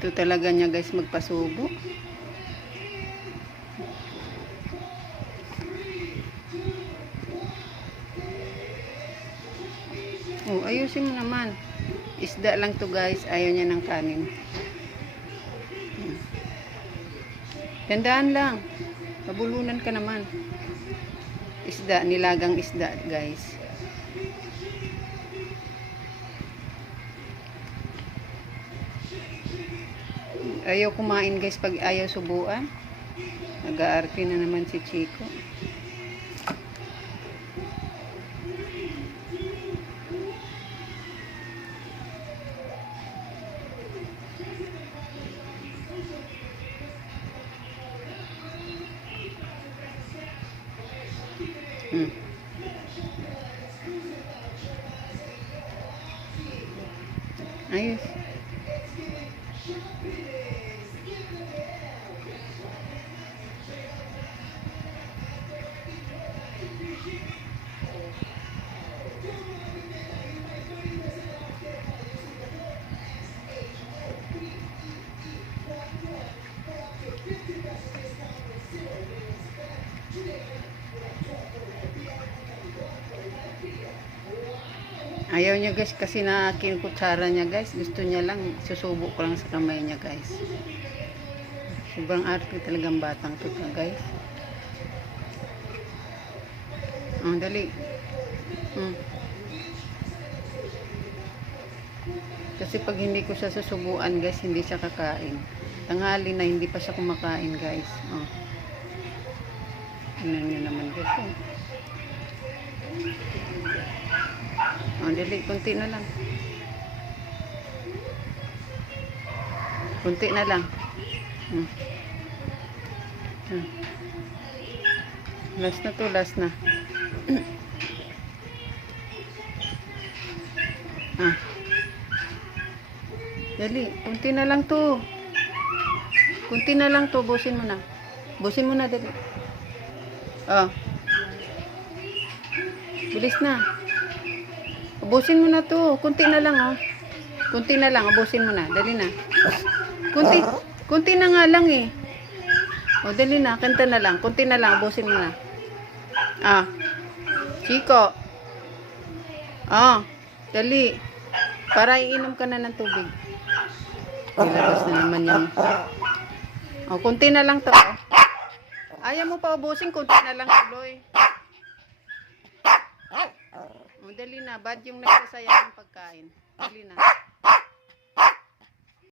Gusto talaga niya guys magpasubo. Oh, ayusin mo naman. Isda lang to guys. Ayaw niya ng kanin. Tandaan lang. Pabulunan ka naman. Isda, nilagang isda guys. Ayaw kumain guys pag ayaw subuan. Nag-aarte na naman si Chico. Hmm. Ayos. Ayaw niya guys kasi na kinukutsara niya guys. Gusto niya lang, susubo ko lang sa kamay niya guys. Sobrang arte talagang batang to guys. Oh, dali. Hmm. Kasi pag hindi ko siya susubuan guys, hindi siya kakain. Tanghali na hindi pa siya kumakain guys. Oh. Niyo naman guys. Dali, kunti na lang. Kunti na lang. Hmm. Hmm. Last na to, last na. ah. Dali, kunti na lang to. Kunti na lang to, busin mo na. Busin mo na, dali. Oh. Bilis na. Ubusin mo na to. Kunti na lang, oh. Kunti na lang. Ubusin mo na. Dali na. Kunti. Kunti na nga lang, eh. O, dali na. Kanta na lang. Kunti na lang. Ubusin mo na. Ah. Chico. Ah. Dali. Para iinom ka na ng tubig. Nilabas na naman yung... O, kunti na lang to, oh. Ayaw mo pa ubusin. Kunti na lang tuloy. O, dali na. Bad yung nagsasayang ng pagkain. Dali na.